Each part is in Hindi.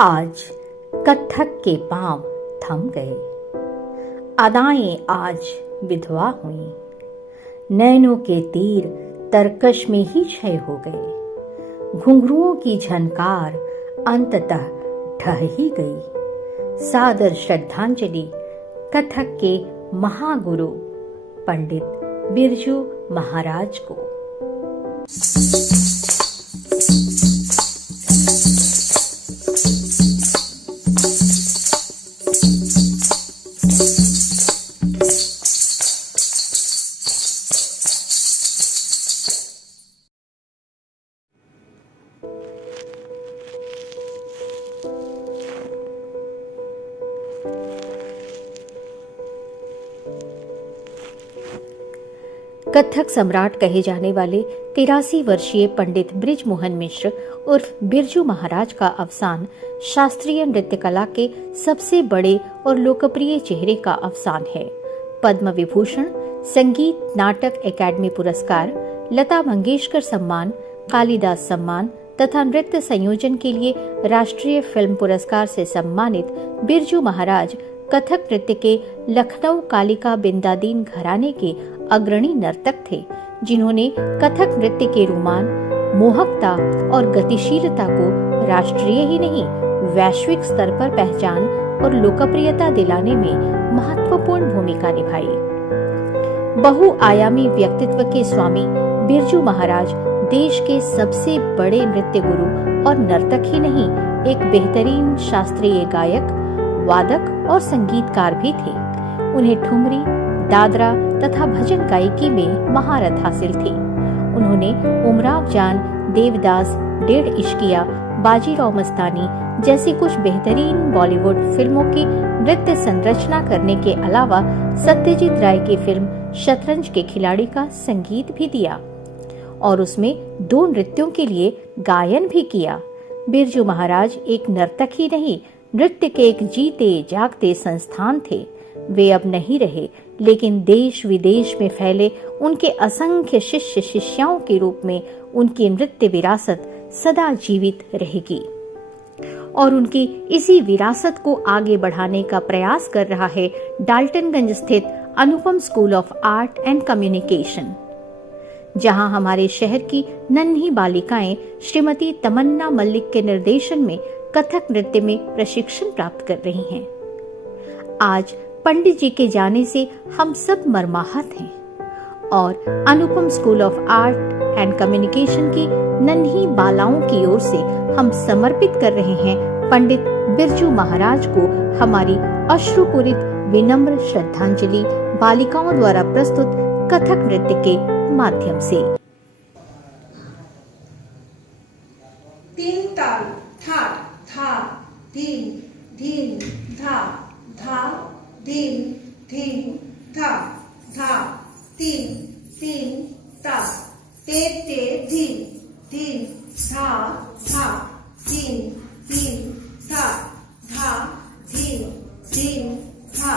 आज कत्थक के पांव थम गए, अदाएं आज विधवा हुई, नैनों के तीर तरकश में ही क्षय हो गए, घुंघरुओं की झनकार अंततः ढह ही गई। सादर श्रद्धांजलि कथक के महागुरु पंडित बिरजू महाराज को। कथक सम्राट कहे जाने वाले 83 वर्षीय पंडित बृज मोहन मिश्र उर्फ बिरजू महाराज का अवसान शास्त्रीय नृत्य कला के सबसे बड़े और लोकप्रिय चेहरे का अवसान है। पद्म विभूषण, संगीत नाटक अकादमी पुरस्कार, लता मंगेशकर सम्मान, कालिदास सम्मान तथा नृत्य संयोजन के लिए राष्ट्रीय फिल्म पुरस्कार से सम्मानित बिरजू महाराज कथक नृत्य के लखनऊ कालिका बिंदादीन घराने के अग्रणी नर्तक थे, जिन्होंने कथक नृत्य के रोमान, मोहकता और गतिशीलता को राष्ट्रीय ही नहीं वैश्विक स्तर पर पहचान और लोकप्रियता दिलाने में महत्वपूर्ण भूमिका निभाई। बहुआयामी व्यक्तित्व के स्वामी बिरजू महाराज देश के सबसे बड़े नृत्य गुरु और नर्तक ही नहीं, एक बेहतरीन शास्त्रीय गायक, वादक और संगीतकार भी थे। उन्हें ठुमरी, दादरा तथा भजन गायकी में महारत हासिल थी। उन्होंने उमराव जान, देवदास, डेढ़ इश्किया, बाजीराव मस्तानी जैसी कुछ बेहतरीन बॉलीवुड फिल्मों की नृत्य संरचना करने के अलावा सत्यजीत राय की फिल्म शतरंज के खिलाड़ी का संगीत भी दिया और उसमें 2 नृत्यों के लिए गायन भी किया। बिरजू महाराज एक नर्तक ही नहीं, नृत्य के एक जीते जागते संस्थान थे। वे अब नहीं रहे, लेकिन देश विदेश में फैले उनके असंख्य शिष्य शिष्याओं के रूप में उनकी नृत्य विरासत सदा जीवित रहेगी। और उनकी इसी विरासत को आगे बढ़ाने का प्रयास कर रहा है डाल्टनगंज स्थित Anupam school of art and communication, जहां हमारे शहर की नन्ही बालिकाएं श्रीमती तमन्ना मल्लिक के निर्देशन में कथक नृत्य में प्रशिक्षण प्राप्त कर रही हैं। आज पंडित जी के जाने से हम सब मर्माहत हैं और Anupam school of art and communication की नन्ही बालाओं की ओर से हम समर्पित कर रहे हैं पंडित बिरजू महाराज को हमारी अश्रुपूरित विनम्र श्रद्धांजलि बालिकाओं द्वारा प्रस्तुत कथक नृत्य के माध्यम से। 3 ताल था था धीम धीम धा धा धीम धीम धा धा तीन तीन ता ते ते धीम धीम धा धा धीम धीम धा धा धीम धीम धा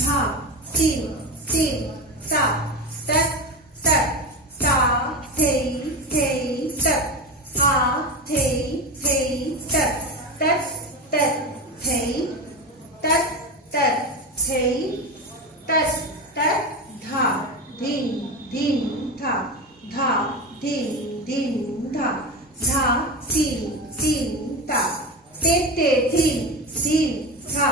धा तीन तीन ता तक तक ता थे थे तक आ थे थे तक तक तक थे तक तक थे तक तक धा धीम धीम धा धा धीम धीम धा धा तीन तीन ता ते ते धीम धीम धा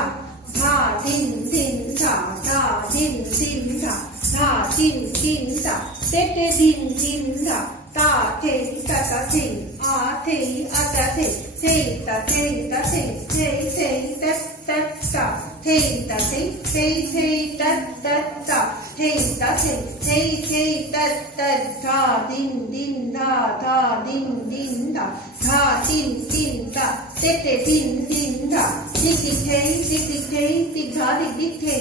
धा धीम धीम धा धा धीम धीम धा धा धीम धीम धा ते ते धीम धीम धा ता थे ता ता थे आ थे आता थे ता थे ता थे थे तक तक ता थे ता थे तक तक ता थे ता थे तक तक धा दिन दिन धा धा दिन दिन धा धा दिन दिन धा ते ते दिन दिन धा दिक दिक थे दिक धा दिक थे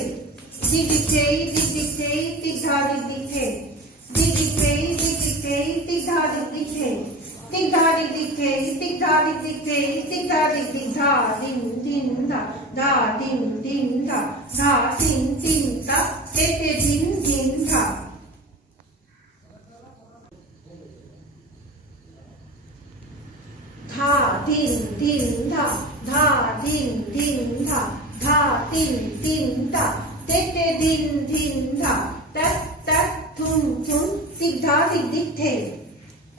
दिक थे दिक धा दिक थे दिक थे दिक धा दिक थे दिक धा दिक थे दिक धा दिक थे दिक धा दिक धा दिन दिन धा धा दिन दिन धा धा दिन दिन धा ते ते दिन दिन धा धा दिन दिन धा धा धा दिन दिन धा धा तीन तीन धा ते ते दिन दिन धा तत तत थुम थुम तिग धा दिग दिग थे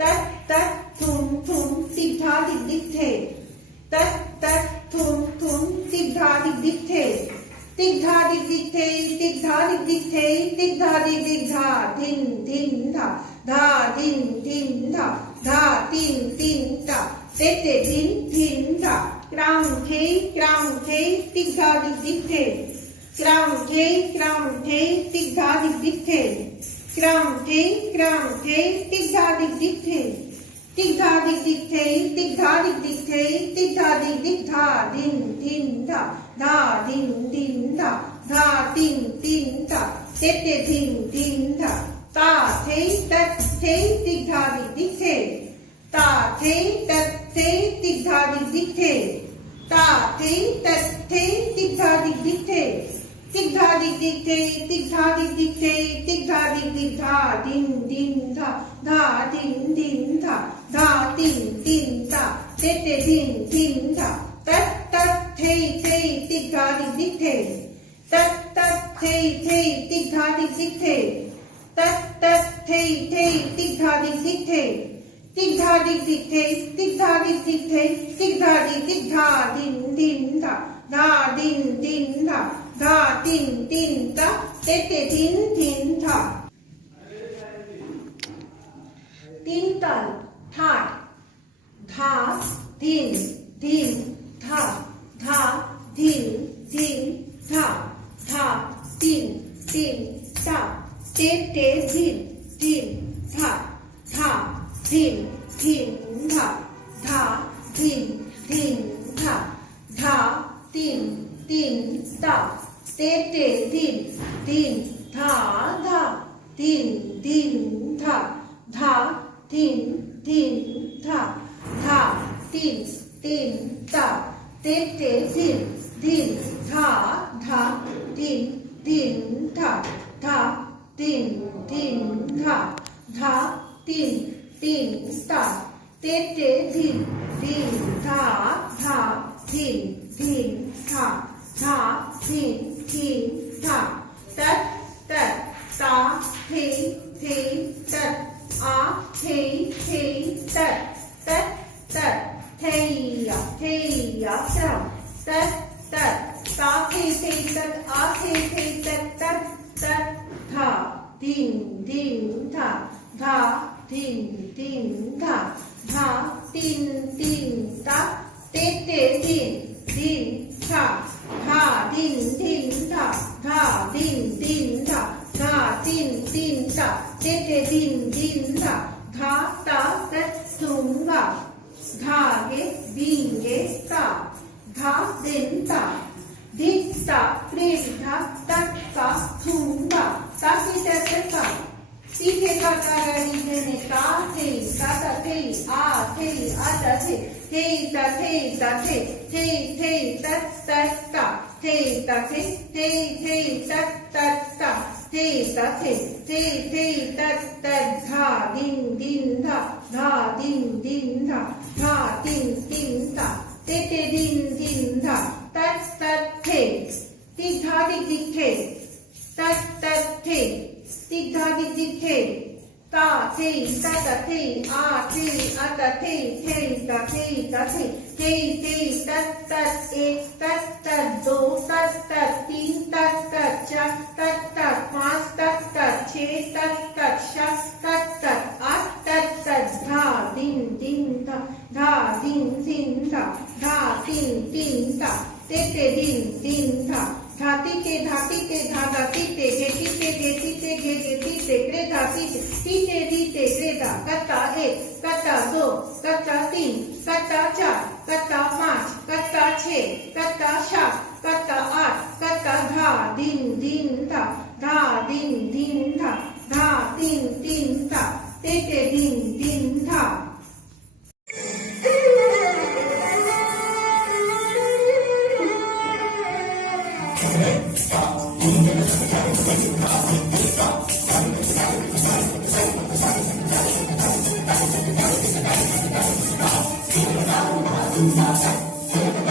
तत तत थुम थुम तिग धा दिग दिग थे तत तत थुम थुम तिग धा दिग दिग थे तिग धा दिग दिग थे तिग धा दिग दिग थे तिग धा दिग दिग धा दिन दिन धा धा दिन दिन धा धा तीन तीन धा ते ते दिन दिन धा क्राम थे तिग धा दिग दिग थे क्राम थे तिग धा दिग दिग थे क्राम थे तिग धा दिग दिग थे तिग धा दिग दिग थे तिग धा दिग दिग थे तिग धा दिग दिग धा दिन दिन धा धा दिन दिन धा धा तीन तीन धा ते ते दिन दिन धा ता थे तत थे तिग धा दिग दिग थे ता थे तत थे तिग धा दिग दिग थे ता थे तत थे तिग धा दिग दिग थे तिग धा दिग दिग थे तिग धा दिग दिग थे तिग धा दिग दिग धा दिन दिन धा धा दिन दिन धा धा तीन तीन धा ते ते दिन दिन धा तत तत थे तिग धा दिग दिग थे तत तत थे तिग धा दिग दिग थे तत तत थे तिग धा दिग दिग थे तिग धा दिग दिग थे तिग धा दिग दिग थे तिग धा दिग दिग धा दिन दिन धा धा दिन दिन धा धा तीन तीन धा ते ते दिन दिन धा तीन ताल ठाट धा दिन दिन धा धा दिन दिन धा धा तीन तीन धा ते ते दिन दिन धा धा दिन दिन धा धा दिन दिन धा धा तीन तीन धा ते ते दिन दिन धा धा दिन दिन धा धा दिन दिन धा धा तीन तीन धा ते ते दिन दिन धा धा दिन दिन धा धा दिन दिन धा धा तीन तीन धा ते ते दिन दिन धा धा दिन दिन धा धा दिन दिन धा तत तत ता थे तत आ थे तत तत तत थैया श्रम तत तत ता थे तत आ थे तत तत तत धा दिन दिन धा धा दिन दिन धा धा तीन तीन धा ते ते दिन दिन धा धा दिन दिन धा धा दिन दिन धा धा तीन तीन धा ते ते दिन दिन धा धा ता तत थुम धा धागे बिंगे ता धा दिन ता दिक ता प्रेम धा तत ता थुम धा ता की तत ता सीधे का री ने ता थे आ थे ता थे तत तत ता थे तत ता थे तत तत धा दिन दिन धा दिन दिन धा तीन तीन धा ते दिन दिन धा तत तत थे तिग धा दिग दिग थे तत तत थे तिग धा दिग दिग थे ता थे तत थे आ थे ता थे तत तत एक तत तत दो तत तत तीन तत तत चार तत तत पाँच तत तत छः तत तत सात तत तत आठ तत तत धा दिन दिन धा दिन दिन धा तीन तीन धा ते दिन दिन धा धाती ते धा धाती ते घेती ते क्रे धाती ते क्रे धा कत्ता एक कत्ता दो कत्ता तीन कत्ता चार कत्ता पाँच कत्ता छः कत्ता सात कत्ता आठ कत्ता धा दिन दिन धा दिन दिन धा तीन तीन धा ते दिन दिन धा Thank you.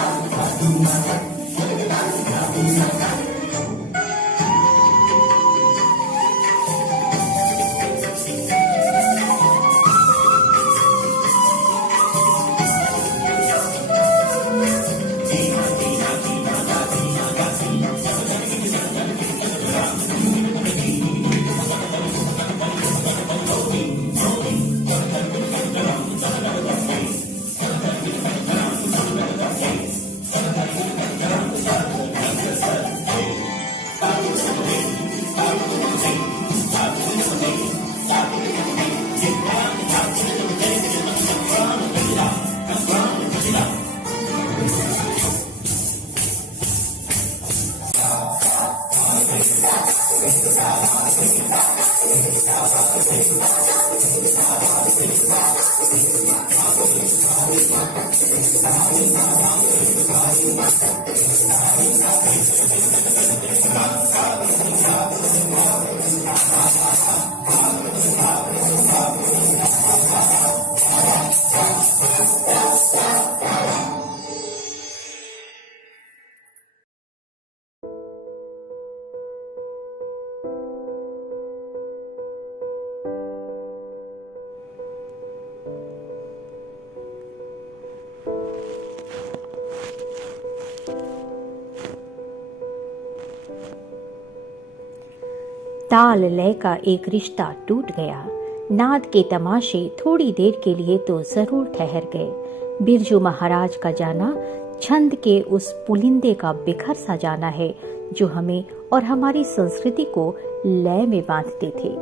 ताल लय का एक रिश्ता टूट गया। नाद के तमाशे थोड़ी देर के लिए तो जरूर ठहर गए। बिरजू महाराज का जाना छंद के उस पुलिंदे का बिखर सा जाना है जो हमें और हमारी संस्कृति को लय में बांधते थे।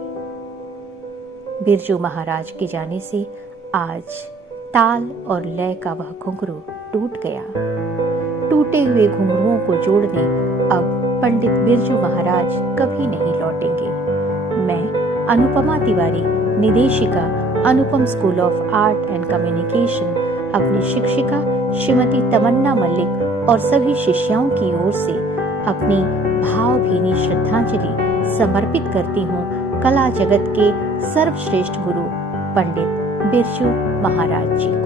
बिरजू महाराज के जाने से आज ताल और लय का वह घुंघरू टूट गया। टूटे हुए घुंघरुओं को जोड़ने अब पंडित बिरजू महाराज कभी नहीं लौटेंगे। मैं अनुपमा तिवारी, निदेशिका, Anupam school of art and communication, अपनी शिक्षिका श्रीमती तमन्ना मल्लिक और सभी शिष्याओं की ओर से अपनी भावभीनी श्रद्धांजलि समर्पित करती हूँ कला जगत के सर्वश्रेष्ठ गुरु पंडित बिरजू महाराज जी को।